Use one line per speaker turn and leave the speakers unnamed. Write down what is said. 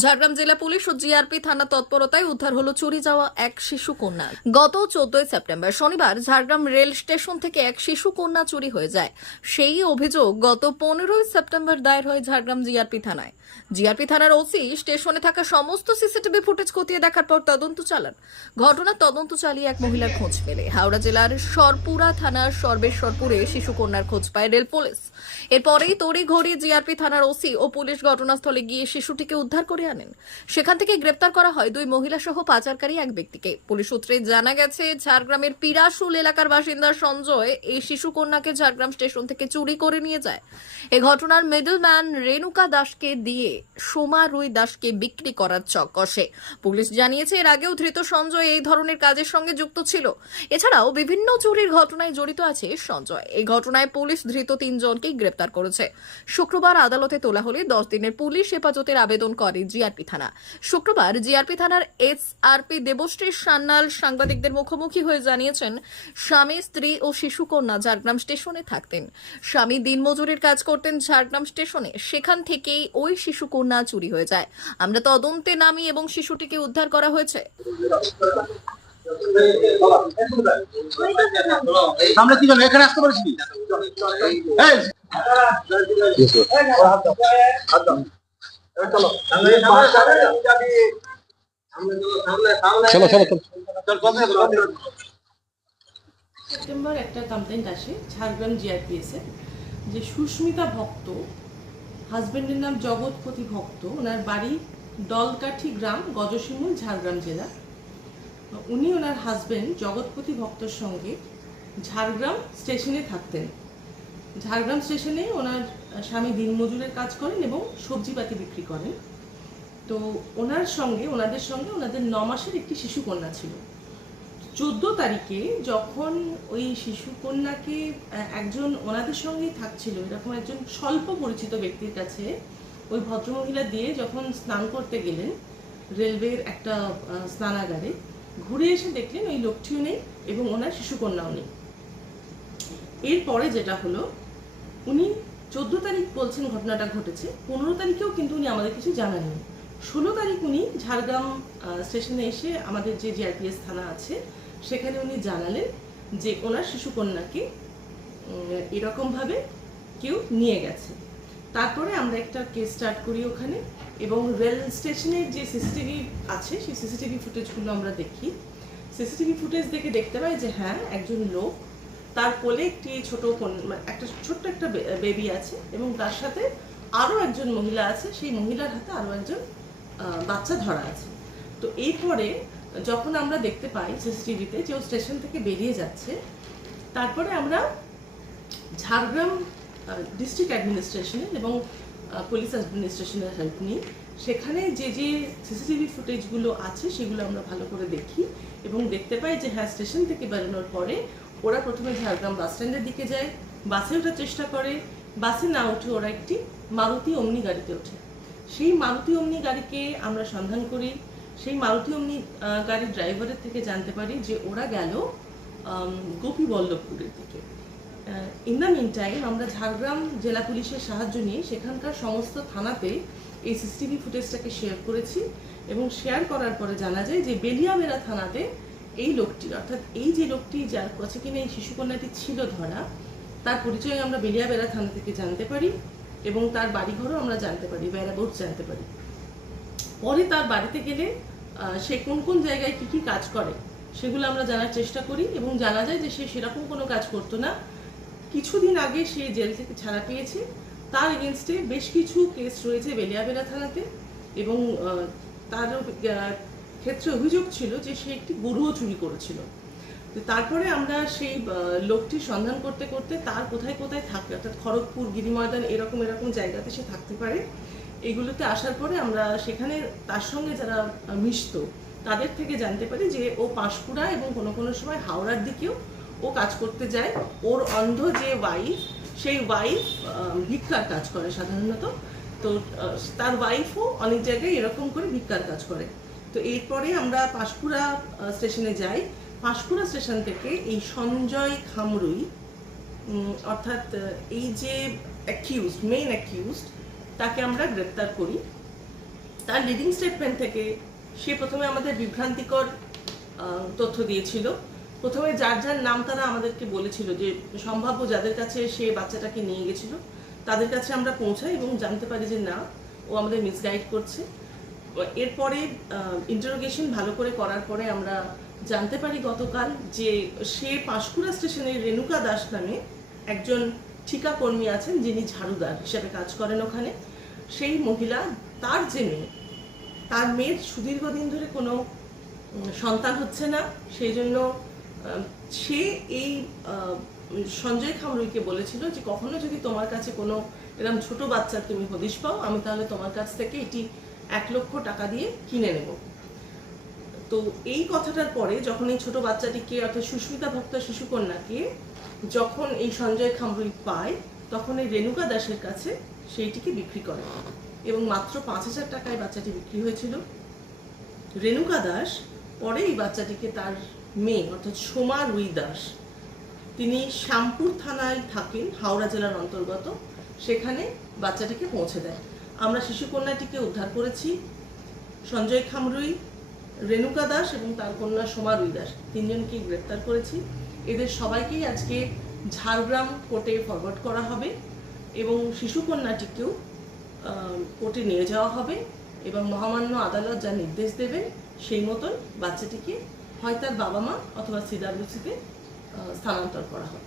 ঝাড়গ্রাম জেলা পুলিশ ও জিআরপি থানা তৎপরতায় উদ্ধার হলো চুরি যাওয়া এক শিশু কন্যা। গত চোদ্দই সেপ্টেম্বর শনিবার ঝাড়গ্রাম রেল স্টেশন থেকে এক শিশু কন্যা চুরি হয়ে যায়। সেই অভিযোগ গত পনেরোই সেপ্টেম্বর দায়ের হয় ঝাড়গ্রাম জিআরপি থানায়। জিআরপি থানার ওসি স্টেশনে থাকা সমস্ত সিসিটিভি ফুটেজ খতিয়ে দেখার পর তদন্ত চালান। ঘটনা তদন্ত চালিয়ে এক মহিলার খোঁজ পেলে হাওড়া জেলার সরপুরা থানার সর্বেশ্বরপুরে শিশু কন্যার খোঁজ পায় রেল পুলিশ। এরপরেই তড়ি ঘড়ি জিআরপি থানার ওসি ও পুলিশ ঘটনাস্থলে গিয়ে শিশুটিকে উদ্ধার করে আনেন। সেখান থেকে গ্রেপ্তার করা হয় দুই মহিলা সহ পাচারকারী এক ব্যক্তিকে। পুলিশ সূত্রে জানা গেছে, ঝাড়গ্রামের পিরাশুল এলাকার বাসিন্দা সঞ্জয় এই শিশু কন্যাকে ঝাড়গ্রাম স্টেশন থেকে চুরি করে নিয়ে যায়। এ ঘটনার মিডলম্যান রেণুকা দাসকে দিয়ে সোমা রুই দাসকে বিক্রি করার চক কষে পুলিশ জানিয়েছে, এর আগেও ধৃত সঞ্জয় এই ধরনের কাজের সঙ্গে যুক্ত ছিল। এছাড়াও বিভিন্ন চুরির ঘটনায় জড়িত আছে সঞ্জয়। এই ঘটনায় পুলিশ ধৃত তিনজনকে গ্রেপ্তার করেছে। শুক্রবার আদালতে তোলা হলে দশ দিনের পুলিশ হেফাজতের আবেদন করে জিআরপি থানা শুক্রবার জিআরপি থানার এসআরপি দেবশ্রী সান্যাল সাংবাদিকদের মুখোমুখি হয়ে জানিয়েছেন স্বামী স্ত্রী ও শিশু কন্যা ঝাড়গ্রাম স্টেশনে থাকতেন স্বামী দিনমজুরির কাজ করতেন ঝাড়গ্রাম স্টেশনে সেখান থেকেই ওই শিশু কন্যা চুরি হয়ে যায় আমরা তদন্তে নামি এবং শিশুটিকে উদ্ধার করা হয়েছে
সামনে কি জানো এখানে আসতে পারিস
চলো চলো চলো।
সেপ্টেম্বর একটা কমপ্লেন্ট আসে ঝাড়গ্রাম জিআরপিএসে যে সুস্মিতা ভক্ত হাজবেন্ডের নাম জগৎপতি ভক্ত ওনার বাড়ি দলকাঠি গ্রাম গজসিমুল ঝাড়গ্রাম জেলা। উনি ওনার হাজবেন্ড জগৎপতি ভক্তর সঙ্গে ঝাড়গ্রাম স্টেশনে থাকতেন। ঝাড়গ্রাম স্টেশনে ওনার স্বামী দিনমজুরের কাজ করেন এবং সবজিপাতি বিক্রি করেন। তো ওনার সঙ্গে, ওনাদের সঙ্গে ওনাদের ন মাসের একটি শিশু কন্যা ছিল। চোদ্দ তারিখে যখন ওই শিশু কন্যাকে একজন ওনাদের সঙ্গেই থাকছিল, এরকম একজন স্বল্প পরিচিত ব্যক্তির কাছে ওই ভদ্রমহিলা দিয়ে যখন স্নান করতে গেলেন রেলওয়ের একটা স্নানাগারে, ঘুরে এসে দেখলেন ওই লোকটিও নেই এবং ওনার শিশু কন্যাও নেই। এরপরে যেটা হলো উনি চোদ্দ তারিখ বলছেন ঘটনাটা ঘটেছে, পনেরো তারিখেও কিন্তু উনি আমাদের কিছু জানাননি। ষোলো তারিখ উনি ঝাড়গ্রাম স্টেশনে এসে আমাদের যে জিআরপিএস থানা আছে, সেখানে উনি জানালেন যে ওনার শিশুকন্যাকে এরকমভাবে কেউ নিয়ে গেছে। তারপরে আমরা একটা কেস স্টার্ট করি ওখানে, এবং রেল স্টেশনের যে সিসিটিভি আছে, সেই সিসিটিভি ফুটেজগুলো আমরা দেখি। সিসিটিভি ফুটেজ দেখে দেখতে পাই যে হ্যাঁ একজন লোক তার কোলে একটি ছোট মানে একটা ছোট্ট একটা বেবি আছে এবং তার সাথে আরও একজন মহিলা আছে। সেই মহিলার হাতে আরও একজন বাচ্চা ধরা আছে। তো এরপরে যখন আমরা দেখতে পাই সিসিটিভিতে যে ও স্টেশন থেকে বেরিয়ে যাচ্ছে, তারপরে আমরা ঝাড়গ্রাম ডিস্ট্রিক্ট অ্যাডমিনিস্ট্রেশনের এবং পুলিশ অ্যাডমিনিস্ট্রেশনের হেল্প নিই। সেখানে যে যে সিসিটিভি ফুটেজগুলো আছে সেগুলো আমরা ভালো করে দেখি এবং দেখতে পাই যে হ্যাঁ স্টেশন থেকে বেরোনোর পরে ওরা প্রথমে ঝাড়গ্রাম বাস স্ট্যান্ডের দিকে যায় বাসে ওঠার চেষ্টা করে বাসে না উঠে ওরা একটি মারুতি অমনি গাড়িতে ওঠে। সেই মারুতি অমনি গাড়িকে আমরা সন্ধান করি সেই মারুতি অমনি গাড়ির ড্রাইভারের থেকে জানতে পারি যে ওরা গেল আম, গোপীবল্লভপুরের দিকে। ইন দ্য মিন টাইম আমরা ঝাড়গ্রাম জেলা পুলিশের সাহায্য নিয়ে সেখানকার সমস্ত থানাতে এই সিসিটিভি ফুটেজটাকে শেয়ার করেছি এবং শেয়ার করার পরে জানা যায় যে বেলিয়ামেরা থানাতে এই লোকটি, অর্থাৎ এই যে লোকটি যার কাছে কিনা এই শিশুকন্যাটি ছিল ধরা, তার পরিচয় আমরা বেলিয়াবেড়া থানা থেকে জানতে পারি এবং তার বাড়িঘরও আমরা জানতে পারি বেড়াবোট জানতে পারি। পরে তার বাড়িতে গেলে সে কোন কোন জায়গায় কি কি কাজ করে সেগুলো আমরা জানার চেষ্টা করি এবং জানা যায় যে সে সেরকম কোনো কাজ করতো না। কিছুদিন আগে সে জেল থেকে ছাড়া পেয়েছে। তার এগেনস্টে বেশ কিছু কেস রয়েছে বেলিয়াবেড়া থানাতে এবং তার ক্ষেত্রে অভিযোগ ছিল যে সে একটি গরুও চুরি করেছিল। তো তারপরে আমরা সেই লোকটির সন্ধান করতে করতে তার কোথায় কোথায় থাকে, অর্থাৎ খড়গপুর, গিরিময়দান এরকম এরকম জায়গাতে সে থাকতে পারে। এগুলোতে আসার পরে আমরা সেখানে তার সঙ্গে যারা মিশতো, তাদের থেকে জানতে পারি যে ও পাঁশকুড়া এবং কোনো কোনো সময় হাওড়ার দিকেও ও কাজ করতে যায়। ওর অন্ধ যে ওয়াইফ সেই ওয়াইফ ভিক্ষার কাজ করে সাধারণত। তো তার ওয়াইফও অনেক জায়গায় এরকম করে ভিক্ষার কাজ করে। তো এরপরে আমরা পাঁশকুড়া স্টেশনে যাই। পাঁশকুড়া স্টেশন থেকে এই সঞ্জয় খামরুই অর্থাৎ এই যে অ্যাকিউজড মেইন অ্যাকিউজড তাকে আমরা গ্রেপ্তার করি। তার লিডিং স্টেটমেন্ট থেকে সে প্রথমে আমাদের বিভ্রান্তিকর তথ্য দিয়েছিল। প্রথমে যার যার নাম তারা আমাদেরকে বলেছিল যে সম্ভাব্য যাদের কাছে সে বাচ্চাটাকে নিয়ে গেছিল, তাদের কাছে আমরা পৌঁছাই এবং জানতে পারি যে না, ও আমাদের মিসগাইড করছে। এরপরে ইন্টারোগেশন ভালো করে করার পরে আমরা জানতে পারি গতকাল যে সে পাঁশকুড়া স্টেশনের রেণুকা দাস নামে একজন ঠিকা কর্মী আছেন যিনি ঝাড়ুদার হিসেবে কাজ করেন ওখানে। সেই মহিলা তার যে মেয়ে তার মেয়ের সুদীর্ঘদিন ধরে কোনো সন্তান হচ্ছে না। সেই জন্য সে এই সঞ্জয় খামরুইকে বলেছিল যে, কখনো যদি তোমার কাছে কোনো এরকম ছোট বাচ্চার তুমি হদিশ পাও, আমি তাহলে তোমার কাছ থেকে এটি এক লক্ষ টাকা দিয়ে কিনে নেব। তো এই কথাটার পরে যখন এই ছোট বাচ্চাটিকে অর্থাৎ সুস্মিতা ভক্ত শিশুকন্যাকে যখন এই সঞ্জয় খামরুই পায়, তখন এই রেণুকা দাসের কাছে সেইটিকে বিক্রি করে এবং মাত্র পাঁচ হাজার টাকায় বাচ্চাটি বিক্রি হয়েছিল। রেণুকা দাস পরে এই বাচ্চাটিকে তার মেয়ে অর্থাৎ সোমা রুই দাস, তিনি শ্যামপুর থানায় থাকেন, হাওড়া জেলার অন্তর্গত, সেখানে বাচ্চাটিকে পৌঁছে দেয় আমরা শিশুকন্যাটিকে উদ্ধার করেছি। সঞ্জয় খামরুই, রেণুকা দাস এবং তার কন্যা সোমা রুই দাস। তিনজনকে গ্রেপ্তার করেছি। এদের সবাইকেই আজকে ঝাড়গ্রাম কোর্টে ফরওয়ার্ড করা হবে এবং শিশুকন্যাটিকেও কোর্টে নিয়ে যাওয়া হবে এবং মহামান্য আদালত যা নির্দেশ দেবেন সেই মতন বাচ্চাটিকে হয় তার বাবা মা অথবা সিডাব্লিউসিতে স্থানান্তর করা হবে।